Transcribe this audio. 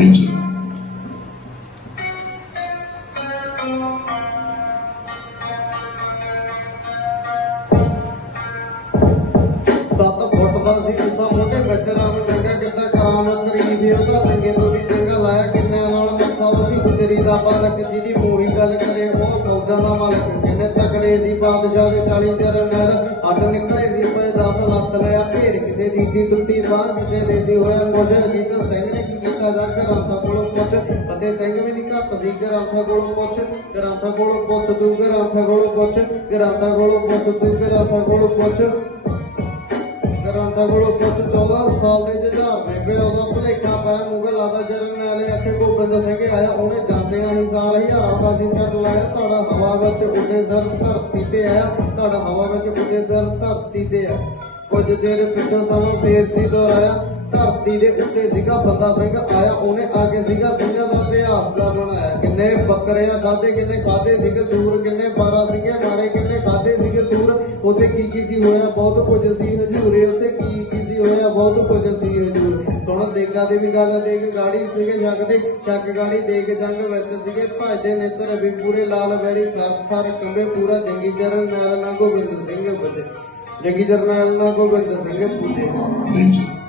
Thank ਦਾ ਸੀ ਉਸਦਾ ਉਹਦਾ ਚੰਗੇ ਤੋਂ ਵੀ ਚੰਗਾ ਲਾਇਆ ਕਿੰਨਿਆਂ ਨਾਲ ਜਿਹਦੀ ਮੂਹੀ ਗੱਲ ਕਰੇ, ਉਹ ਫੌਜਾਂ ਤਕੜੇ ਦੀ ਬਾਦਸ਼ਾਹ ਦੇ 40 ਜਰ ਨਰ ਅੱਡ ਨਿਕਲੇ ਵੀ ਪਏ ਢੇਰ ਕਿਸੇ ਦੀ ਦੀ ਟੁੱਟੀ ਬਾਹ ਕਿਸੇ ਹੋਇਆ ਕੁਝ ਅਜੀਤ ਸਿੰਘ ਨੇ ਕੀ ਕੀਤਾ? ਜਾ ਗ੍ਰੰਥ ਕੋਲੋਂ ਪੁੱਛ ਅਤੇ ਸਿੰਘ ਵੀ ਨਹੀਂ ਘੱਟ ਦੀ ਕੋਲੋਂ ਪੁੱਛ, ਗ੍ਰੰਥ ਕੋਲੋਂ ਪੁੱਛ, ਤੂੰ ਗ੍ਰੰਥ ਕੋਲੋਂ ਪੁੱਛ, ਗ੍ਰੰਥ ਕੋਲੋਂ ਪੁੱਛ, ਤੂੰ ਗ੍ਰੰਥ ਕੋਲੋਂ ਪੁੱਛ। ਗਰਾਂਦਾ ਕੋਲੋਂ ਪੁੱਤ 14 ਸਾਲ ਦੇ ਜੁਝਾਰ ਨੇ ਉਹਦਾ ਭਲੇਖਾ ਪਾਇਆ ਮੁਗਲ ਆਦਾ ਜਰਨੈਲੇ ਆਖੇ, ਗੋਬਿੰਦ ਸਿੰਘ ਆਇਆ, ਉਹਨੇ ਜਾਂਦਿਆਂ ਹੀ ਸਾਲ ਹਜ਼ਾਰਾਂ ਦਾ ਸਿੰਘਾ ਲਾਇਆ ਤੁਹਾਡਾ ਹਵਾ ਵਿੱਚ ਉੱਡੇ ਸਰ ਧਰਤੀ ਤੇ ਆਇਆ, ਤੁਹਾਡਾ ਹਵਾ ਵਿੱਚ ਉੱਡੇ ਸਰ ਧਰਤੀ ਤੇ ਆ ਕੁਝ ਦੇਰ ਪਿੱਛੋਂ ਸਮਾਂ ਫੇਰ ਸੀ ਦੁਹਰਾਇਆ ਧਰਤੀ ਦੇ ਉੱਤੇ ਸੀਗਾ, ਬੰਦਾ ਸਿੰਘ ਆਇਆ ਉਹਨੇ ਆ ਕੇ ਸੀਗਾ ਸਿੰਘਾਂ ਦਾ ਇਤਿਹਾਸ ਦਾ ਬਣਾਇਆ। ਕਿੰਨੇ ਬੱਕਰੇ ਖਾਦੇ ਕਿੰਨੇ ਖਾਦੇ ਸੀਗੇ, ਸੂਰ ਕਿੰਨੇ 12 ਸੀਗੇ ਮਾਰੇ ਕਿੰਨੇ ਖਾਦੇ ਸੀਗੇ ਸੂਰ, ਉੱਥੇ ਕੀ ਕੀ ਸੀ ਹੋਇਆ, ਬਹੁਤ ਕੁਝ ਸੀ ਹਜੂਰੇ ਉੱਥੇ ਕੀ ਕੀ ਸੀ ਹੋਇਆ, ਬਹੁਤ ਕੁਝ ਸੀ ਹਜੂਰ। ਸੁਣ ਦੇਗਾ ਦੀ ਵੀ ਗੱਲ ਦੇਖ ਗਾੜੀ ਸੀਗੇ, ਸ਼ੱਕ ਦੇ, ਸ਼ੱਕ ਗਾੜੀ ਦੇਖ ਜੰਗ ਵਿੱਚ ਸੀਗੇ। ਭਜਦੇ ਨੇਤਰ ਵੀ ਪੂਰੇ ਲਾਲ ਵੈਰੀ ਥਰ ਥਰ ਕੰਬੇ ਪੂਰਾ ਜੰਗੀ ਜਰਨ ਨਾਲ ਨਾ ਗੋਬਿੰਦ ਸਿੰਘ ਬਜੇ ਜੰਗੀ ਜਰਨੈਲ ਨਾ ਗੋਬਿੰਦ ਸਿੰਘ ਪੁੱਜੇ Thank.